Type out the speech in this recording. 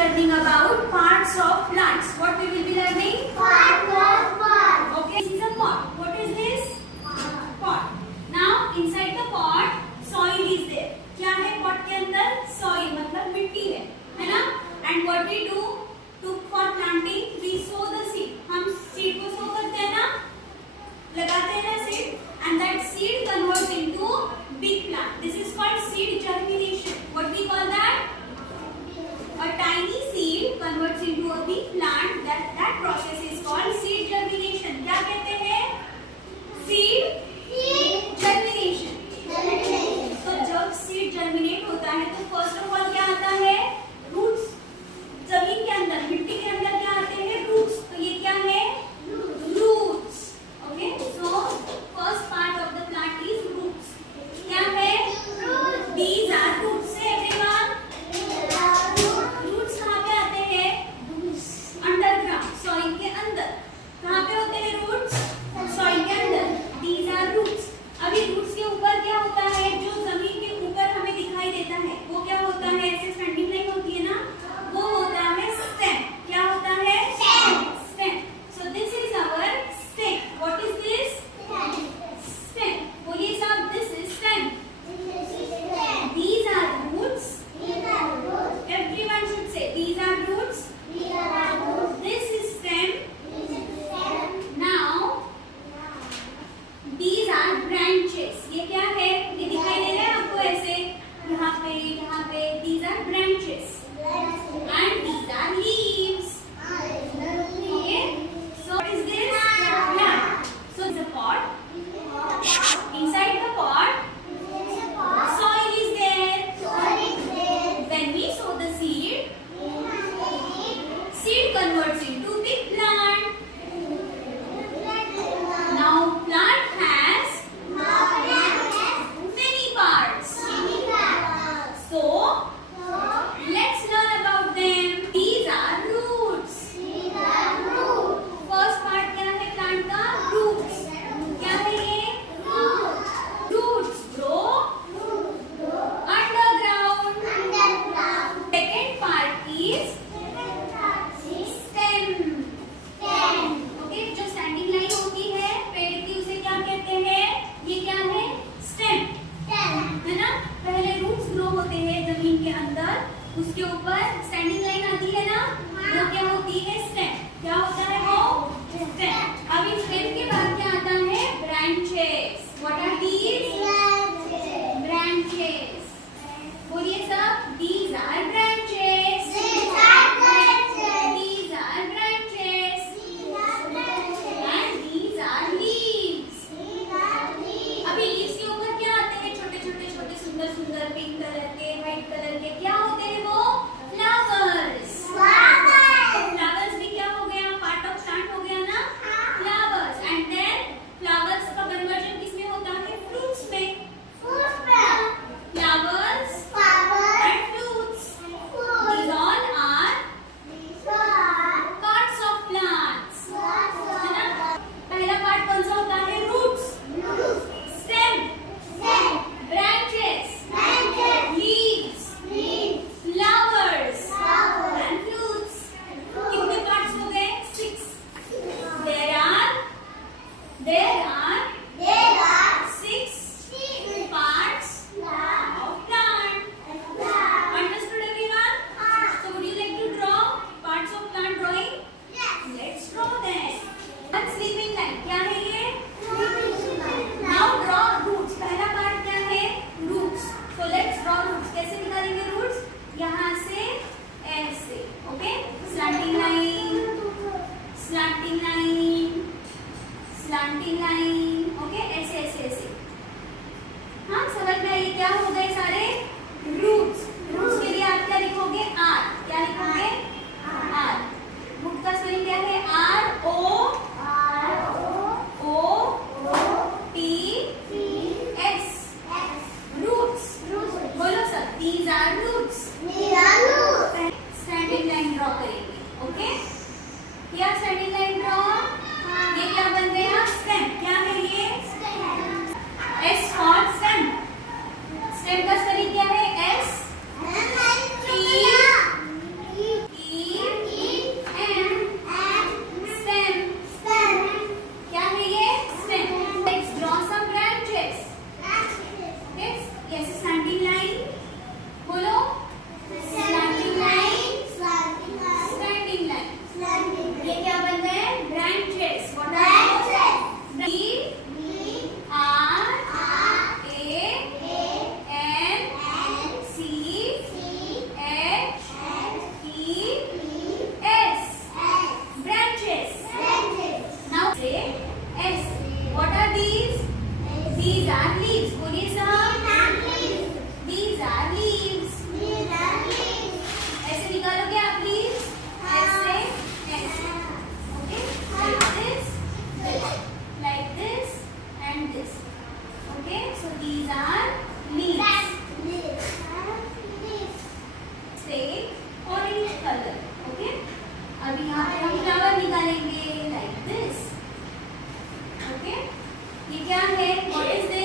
learning about parts of plants. What we will be learning? Part. Okay, this is a pot. What is this? Pot. Now inside the pot soil is there. क्या है pot के अंदर? Soil मतलब मिट्टी है ना? And what we do to for planting? We sow the seed. हम seed को sow करते हैं ना? लगाते हैं ना seed? And that seed converts into big plant. This is called seed germination. What we call that? A tiny seed converts into a big plant. That process is called seed germination. क्या कहते हैं? Seed germination. तो जब seed germinate होता है तो first of all क्या आता है? Roots. जमीन के अंदर, मिट्टी के अंदर क्या आते हैं? Roots. तो ये क्या है? Roots. Okay. So first part of the plant is roots. क्या है? Roots. These are roots. Say everyone. Roots कहाँ पे आते हैं? Underground. Soil के अंदर. कहाँ पे होते हैं roots? Soil के अंदर. These are roots. अभी roots के ऊपर क्या होता है? जो जमीन के ऊपर हमें दिखाई देता है वो क्या होता है? ऐसे स्टैंडिंग लाइन होती है ना, वो होता है stem. क्या होता है? Stem. So this is our stem. What is this? Stem. बोलिए सब, this is stem. These are roots. Everyone should say these are roots. This is stem. Now these are branches. ये क्या है? ये दिखाई दे रहा है आपको ऐसे, यहाँ पे these are branches and these are leaves. Okay, so what is this? Plant. So it's a pot. Inside the pot soil is there. When we sow the seed, seed converts into big plant. Now plant has many parts. So let's learn about them. These are roots. First part क्या है plant का? Roots. क्या है ये? Roots grow underground. Second part is stem. Okay, जो standing line होती है पेड़ की उसे क्या कहते हैं? ये क्या है? स्टेम है ना? पहले रूट्स ग्रो होते हैं जमीन के अंदर, उसके ऊपर स्टैंडिंग लाइन आती है ना, वो क्या होती है? स्टेम. क्या होता है वो? स्टेम. अब इस स्टेम के बाद क्या आता है? Branches. What are these? Branches. बोलिए सब, these are branches. These are branches. And these are leaves. अभी leaves के ऊपर क्या आते हैं? छोटे सुंदर पिंक कलर के, व्हाइट कलर के. क्या होते हैं वो? फ्लावर्स. फ्लावर्स भी क्या हो गया? पार्ट ऑफ प्लांट हो गया ना? फ्लावर्स. एंड देन फ्लावर्स का कन्वर्जन किसमें होता है? फ्रूट्स में. फ्लावर्स अभी यहाँ पे हम फ्लावर निकालेंगे लाइक दिस. ओके, ये क्या है? What is this?